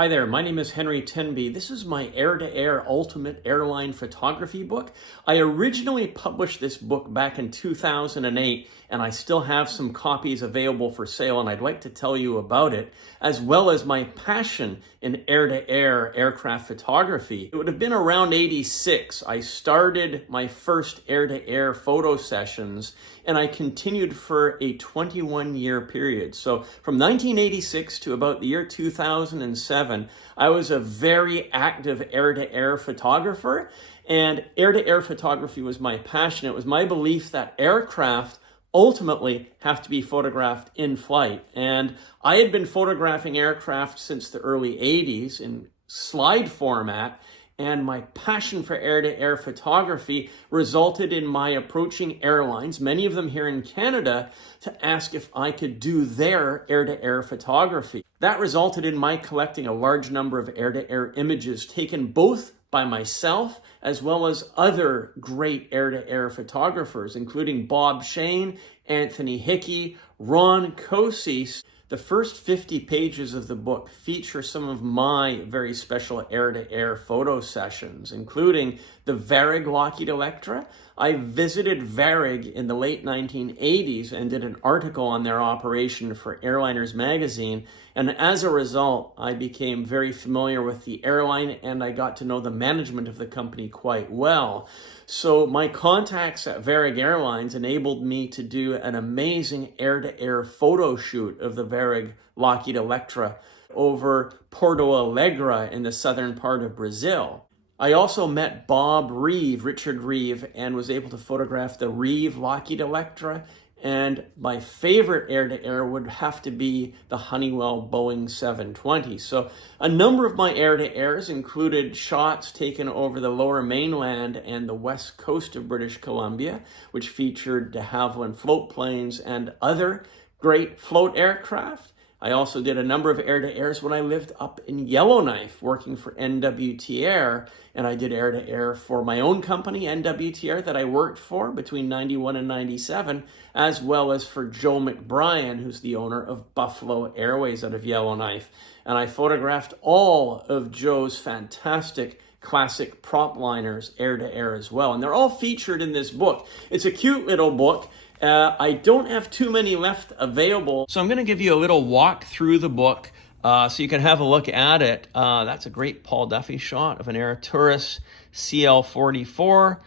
Hi there, my name is Henry Tenby. This is my Air-to-Air Ultimate Airline Photography book. I originally published this book back in 2008, and I still have some copies available for sale, and I'd like to tell you about it, as well as my passion in air-to-air aircraft photography. It would have been around '86. I started my first air-to-air photo sessions, and I continued for a 21-year period. So from 1986 to about the year 2007, I was a very active air-to-air photographer, and air-to-air photography was my passion. It was my belief that aircraft ultimately have to be photographed in flight. And I had been photographing aircraft since the early 80s in slide format, and my passion for air-to-air photography resulted in my approaching airlines, many of them here in Canada, to ask if I could do their air-to-air photography. That resulted in my collecting a large number of air-to-air images taken both by myself as well as other great air-to-air photographers, including Bob Shane, Anthony Hickey, Ron Cosis. The first 50 pages of the book feature some of my very special air-to-air photo sessions, including the Varig Lockheed Electra. I visited Varig in the late 1980s and did an article on their operation for AIRLINERS magazine. And as a result, I became very familiar with the airline and I got to know the management of the company quite well. So my contacts at Varig Airlines enabled me to do an amazing air-to-air photo shoot of the Varig Lockheed Electra over Porto Alegre in the southern part of Brazil. I also met Richard Reeve, and was able to photograph the Reeve Lockheed Electra. And my favorite air-to-air would have to be the Honeywell Boeing 720. So a number of my air-to-airs included shots taken over the Lower Mainland and the west coast of British Columbia, which featured de Havilland float planes and other great float aircraft. I also did a number of air-to-airs when I lived up in Yellowknife working for NWT Air, and I did air-to-air for my own company, NWT Air, that I worked for between 91 and 97, as well as for Joe McBrien, who's the owner of Buffalo Airways out of Yellowknife. And I photographed all of Joe's fantastic classic prop liners air-to-air as well. And they're all featured in this book. It's a cute little book. I don't have too many left available, so I'm going to give you a little walk through the book so you can have a look at it. That's a great Paul Duffy shot of an Air Tourist CL44.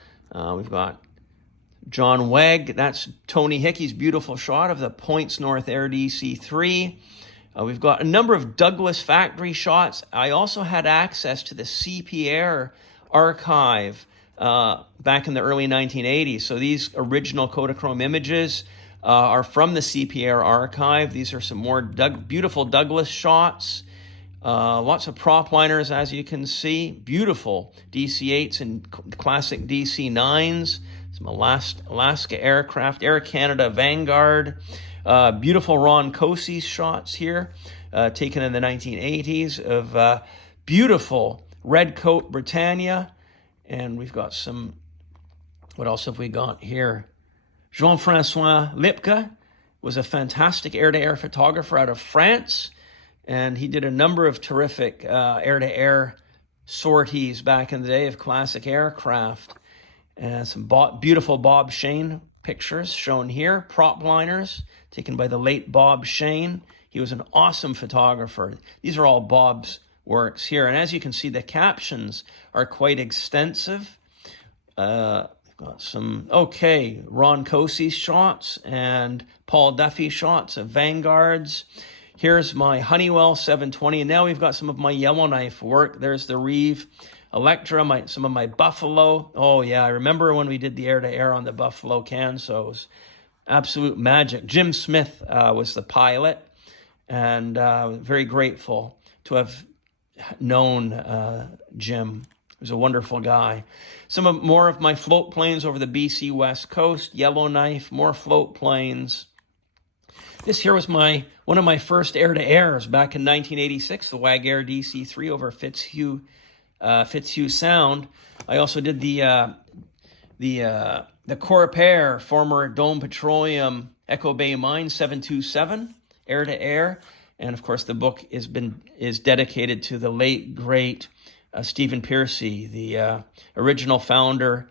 We've got John Wegg. That's Tony Hickey's beautiful shot of the Points North Air DC-3. We've got a number of Douglas factory shots. I also had access to the CP Air archive back in the early 1980s. So these original Kodachrome images are from the CP Air archive. These are some more beautiful Douglas shots. Lots of prop liners, as you can see. Beautiful DC-8s and classic DC-9s. Some Alaska aircraft, Air Canada Vanguard. Beautiful Ron Cosis shots here, taken in the 1980s of beautiful Red Coat Britannia. And we've got some, what else have we got here? Jean-Francois Lipka was a fantastic air-to-air photographer out of France, and he did a number of terrific air-to-air sorties back in the day of classic aircraft. And some beautiful Bob Shane pictures shown here, prop liners taken by the late Bob Shane. He was an awesome photographer. These are all Bob's works here. And as you can see, the captions are quite extensive. Got some, Ron Cosis shots and Paul Duffy shots of Vanguards. Here's my Honeywell 720. And now we've got some of my Yellowknife work. There's the Reeve Electra, some of my Buffalo. Oh yeah, I remember when we did the air-to-air on the Buffalo can, so it was absolute magic. Jim Smith was the pilot, and very grateful to have known Jim. He was a wonderful guy. More of my float planes over the BC West Coast, Yellowknife, more float planes. This here was one of my first air-to-airs back in 1986, the Wag Air DC-3 over Fitzhugh Sound. I also did the Corp-Air, former Dome Petroleum Echo Bay Mine 727 air-to-air. And of course, the book is dedicated to the late, great Stephen Piercy, the original founder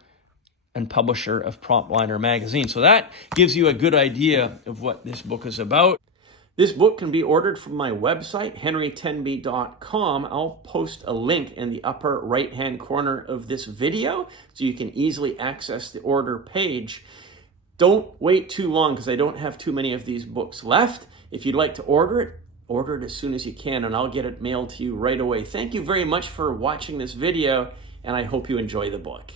and publisher of Propliner magazine. So that gives you a good idea of what this book is about. This book can be ordered from my website, henrytenby.com. I'll post a link in the upper right-hand corner of this video so you can easily access the order page. Don't wait too long because I don't have too many of these books left. If you'd like to order it as soon as you can, and I'll get it mailed to you right away. Thank you very much for watching this video, and I hope you enjoy the book.